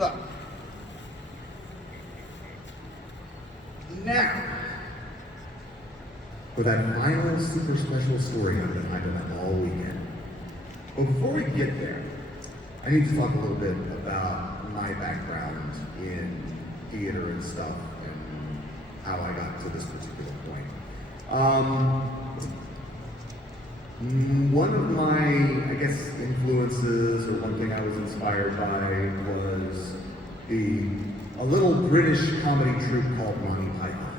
So, now, for that final super special story that I've done all weekend. But before we get there, I need to talk a little bit about my background in theater and stuff and how I got to this particular point. One of my, I guess, influences, or one thing I was inspired by, was a little British comedy troupe called Monty Python.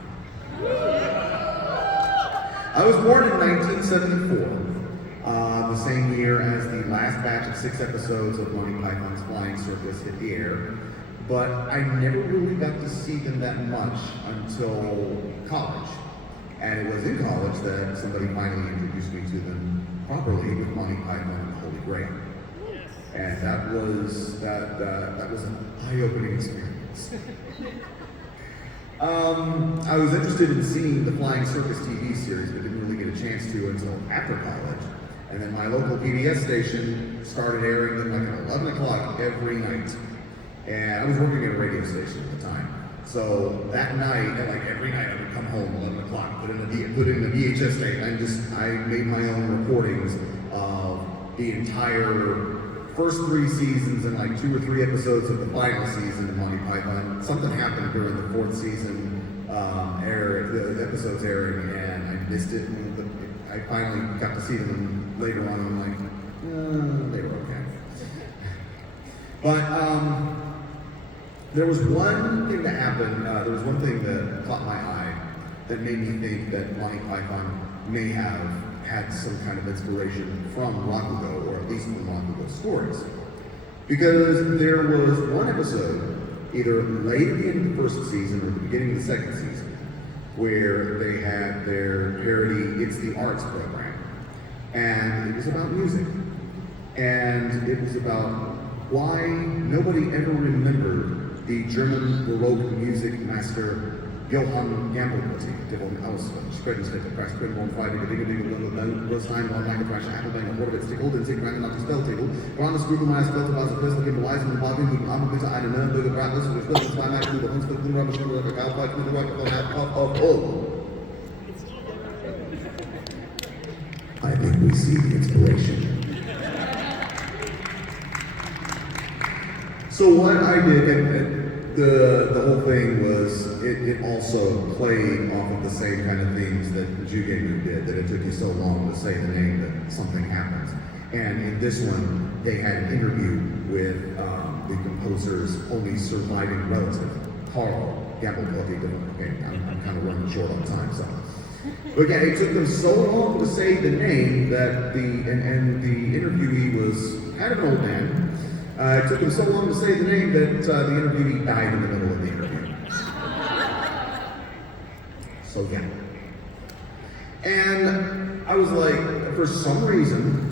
I was born in 1974, the same year as the last batch of 6 episodes of Monty Python's Flying Circus hit the air, but I never really got to see them that much until college. And it was in college that somebody finally introduced me to them properly with Monty Python and the Holy Grail. And that was an eye-opening experience. I was interested in seeing the Flying Circus TV series, but didn't really get a chance to until after college. And then my local PBS station started airing them like at 11 o'clock every night. And I was working at a radio station at the time. So that night, and like every night, I would come home 11 o'clock, put in the VHS tape, and I made my own recordings of the entire first 3 seasons and like 2 or 3 episodes of the final season of Monty Python. Something happened during the 4th season the episodes airing, and I missed it. And I finally got to see them later on, and I'm like, they were okay. But there was one thing that happened, there was one thing that caught my eye that made me think that Monty Python may have had some kind of inspiration from Rakugo, or at least from Rakugo's stories. Because there was one episode, either late at the end of the 1st season or at the beginning of the 2nd season, where they had their parody It's the Arts program. And it was about music. And it was about why nobody ever remembered the German Baroque music master Johann Gammelmutti, der von später der Crash Quinn von Friday, the Dinge, was time on like a crash, Applebank, and Waterwitz tickled, and Sig Random to spell tickle. Ron the Scrugelmeier spellte was a Pistol in Beweis und Barbie mit Arme bitte eine Nürnberger Bratwurst und Spitzel 2 Mal über uns mit Rubber Sugar of a Cowboy with the rock of half of all. I think we see the inspiration. So what I did, and the whole thing was, it also played off of the same kind of things that the Jugemu did, that it took you so long to say the name that something happens. And in this one, they had an interview with the composer's only surviving relative, Carl Gammelmutti. Okay, I'm kind of running short on time, so. But yeah, it took them so long to say the name that the interviewee was kind of an old man. It took him so long to say the name that the interviewee died in the middle of the interview. So yeah. And I was like, for some reason,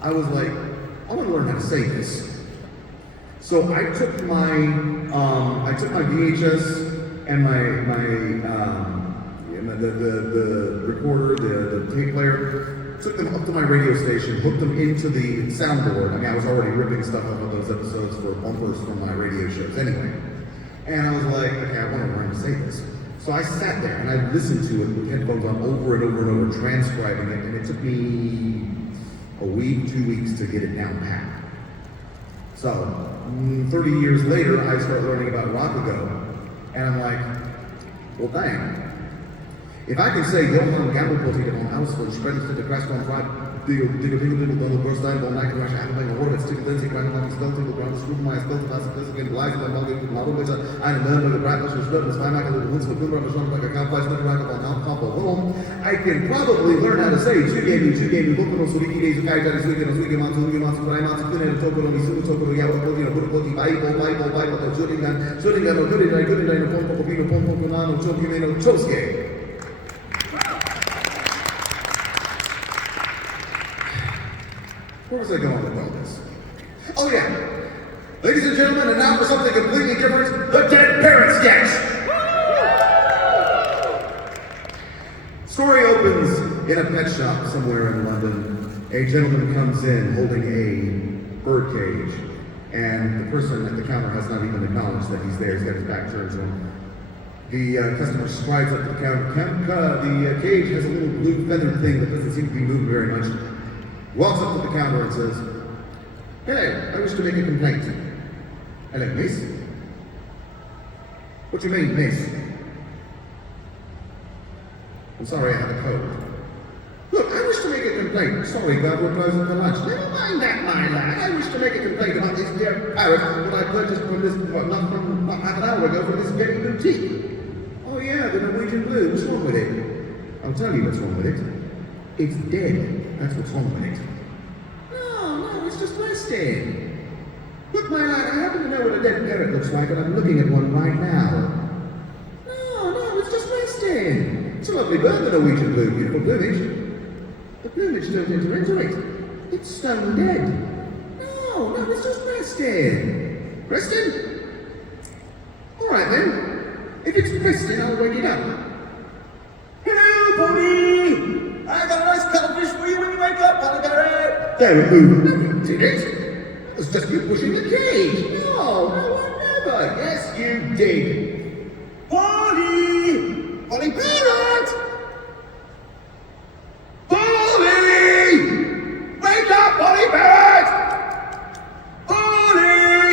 I was like, I want to learn how to say this. So I took my VHS and the recorder, the tape player, took them up to my radio station, hooked them into the soundboard. I mean, I was already ripping stuff up of those episodes for bumpers from my radio shows anyway. And I was like, okay, I want to learn to say this. So I sat there and I listened to it with headphones on over and over and over, transcribing it, and it took me a week, 2 weeks to get it down pat. So, 30 years later, I start learning about Rakugo, and I'm like, well, dang. If I can say Johann Gammelmutti von Ausfall, sprechen Sie der Crash von Friday, Dingle, Donald Burstein, von Nike, Crash, Applebank, and Waterwitz, Tickle, Lindsay, Grand Mountain, Spelting, Brown, Scrubenmeier, Spelting, Wasser, Pistol, Gleis, and Malgate, Marubitzer, eine Nürnberger Bratwurst, mit Spelten, Zweimacher, mit Hunds, mit Bimmer, mit Schonberger, Kampfweiß, mit Racker, von Hauptkampf, warum? I can probably learn how to say Jugemu, Bokuno, Suriki, Days, Kai, Daddy's Weekend, Sugi, Matsu, Matsu, Pinhead, Tokoro, Misu, Tokoro, Yawa, Kodino, Burkoti, Bible, Shooting Gun, Good Night, Pompo, Nano, Chokimeno, Chosuke. Where was I going with all this? Oh yeah. Ladies and gentlemen, and now for something completely different, the Dead Parrot sketch! Story opens in a pet shop somewhere in London. A gentleman comes in holding a bird cage and the person at the counter has not even acknowledged that he's there. He's got his back turned to him. The customer strides up to the counter. The cage has a little blue feathered thing that doesn't seem to be moving very much. Walks up to the counter and says, "Hello, I wish to make a complaint." "Hello, miss." "What do you mean, miss?" "I'm sorry, I have a cold." "Look, I wish to make a complaint." "Sorry, God, we're closing for lunch." "Never mind that, my lad. I wish to make a complaint about this dear parrot that I purchased from this, not half an hour ago from this very boutique." "Oh yeah, the Norwegian blue. What's wrong with it?" "I'll tell you what's wrong with it. It's dead. That's what's wrong with it." No, it's just resting." "Look, my lad, I happen to know what a dead parrot looks like, and I'm looking at one right now." No, it's just resting. It's a lovely bird, the Norwegian blue. Beautiful plumage. The plumage don't enter into it. It's stone dead." No, it's just resting." "Resting? All right then. If it's resting, I'll wake it up." Hello, Pony! I got a nice cuttlefish for you when you wake up, Polly Parrot! Don't move. Did it? It was just you pushing the cage. No, I never. Yes, you did. Polly! Polly Parrot! Polly! Wake up, Polly Parrot! Polly!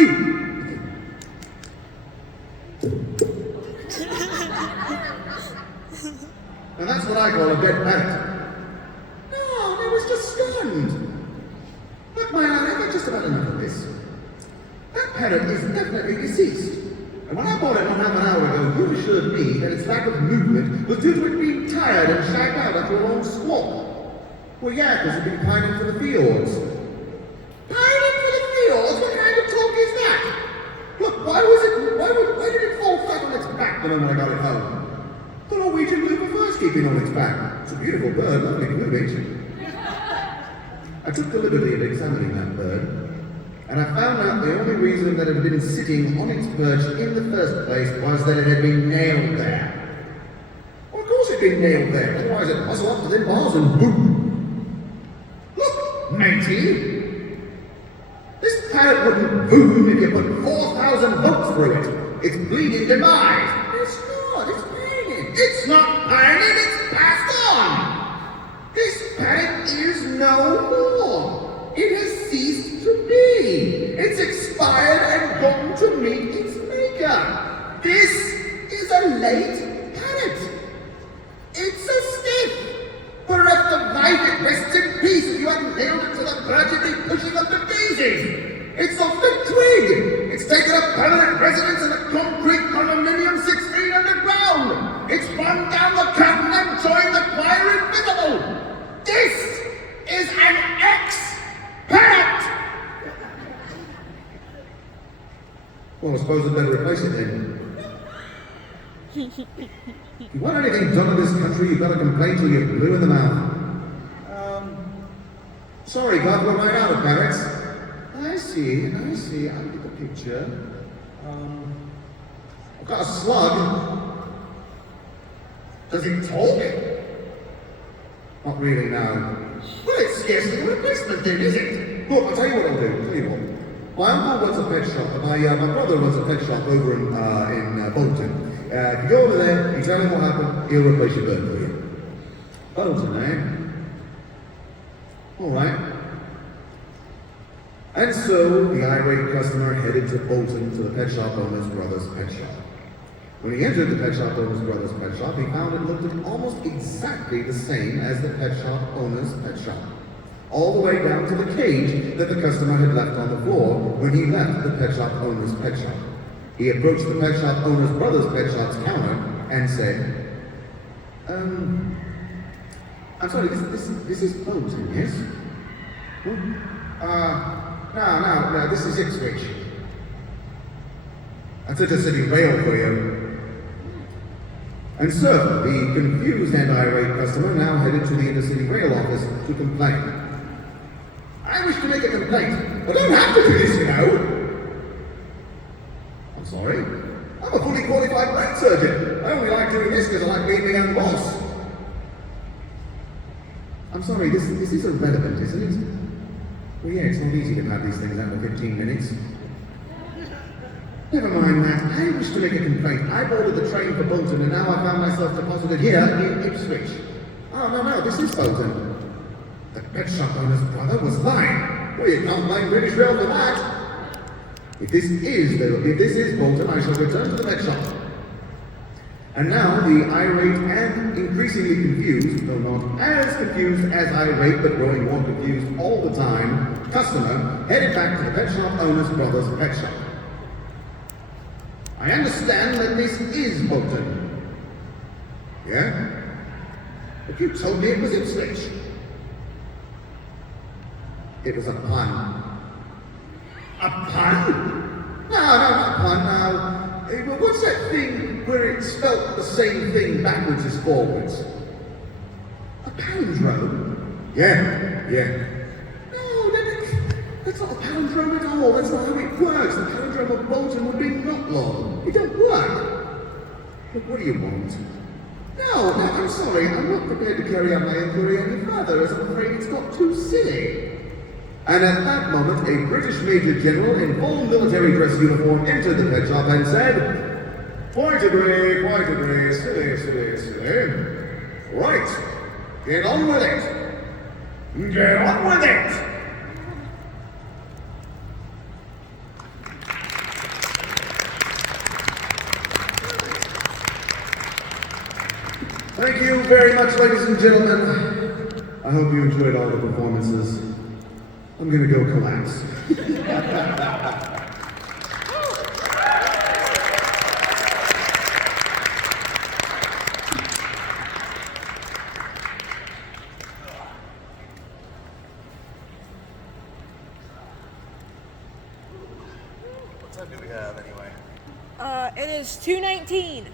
And that's what I call a dead parrot. No, it was just stunned. Look, my lad, I've got just about enough of this. That parrot is definitely deceased. And when I bought it not half an hour ago, you assured me that its lack of movement was due to it being tired and shagged out after a long squat. Well, yeah, because it'd been pining for the fjords. Pining for the fjords? What kind of talk is that? Look, why did it fall flat on its back the moment I got it home? The Norwegian blue prefers keeping on its back. It's a beautiful bird, lovely plumage. I took the liberty of examining that bird, and I found out the only reason that it had been sitting on its perch in the first place was that it had been nailed there. Well, of course it had been nailed there, otherwise it'd muzzle up to them bars and boom. Look, matey! This parrot wouldn't boom if you put 4,000 volts through it. It's bleeding demise. It's not, it's pining. It's not pining, it's passed on. This parrot is no more. It has ceased to be. It's expired and gone to meet its maker. This is a late parrot. It's a stiff. Bereft of life, it rests in peace if you hadn't nailed it to the branch it'd be pushing up the daisies. It's off the twig. It's taken up permanent residence in a concrete condominium 6 feet underground. It's run down the curtain and joined the choir invisible. This is an ex-parrot! Well, I suppose I'd better replace it then. If you want anything done in this country, you've got to complain till you're blue in the mouth. Sorry, God, we're right out of parrots. I see, I get the picture. I've got a slug. Does it talk? Not really, no. Well, it's scarcely a replacement then, is it? Look, I'll tell you what I'll do. My uncle runs a pet shop, and my brother runs a pet shop over in Bolton. If you go over there, you tell him what happened, he'll replace your bird for you. Bolton, eh? Alright. And so, the irate customer headed to Bolton to the pet shop owner's brother's pet shop. When he entered the pet shop owner's brother's pet shop, he found it looked almost exactly the same as the pet shop owner's pet shop. All the way down to the cage that the customer had left on the floor when he left the pet shop owner's pet shop. He approached the pet shop owner's brother's pet shop's counter and said, I'm sorry, this is Bolton, yes? No, this is Ipswich. That's Intercity Rail for you. And so, the confused and irate customer now headed to the Intercity Rail office to complain. I wish to make a complaint. I don't have to do this, you know. I'm sorry. I'm a fully qualified brain surgeon. I only like doing this because I like being my own boss. I'm sorry, this is irrelevant, isn't it? Well, yeah, it's not easy to have these things out for 15 minutes. Never mind that. I wish to make a complaint. I boarded the train for Bolton and now I found myself deposited here in Ipswich. Oh, no, this is Bolton. The pet shop owner's brother was lying. Well, you can't blame British Rail for that. If this is Bolton, I shall return to the pet shop. And now the irate and increasingly confused, though not as confused as irate, but growing more confused all the time, customer headed back to the pet shop owner's brother's pet shop. I understand that this is Bolton. Yeah? But you told me it was Ipswich. It was a pun. A pun? No, not a pun, no. What's that thing where it's spelt the same thing backwards as forwards? A palindrome? Yeah. No, that's not a palindrome at all. That's not how it works. The palindrome of Bolton would be not long. It don't work. Look, what do you want? No, I'm sorry. I'm not prepared to carry out my inquiry any further, as I'm afraid it's got too silly. And at that moment, a British Major General in full military dress uniform entered the pet shop and said, Quite agree, silly. Right, get on with it. Get on with it. Thank you very much, ladies and gentlemen. I hope you enjoyed all the performances. I'm gonna go collapse. What time do we have anyway? It is 2:19.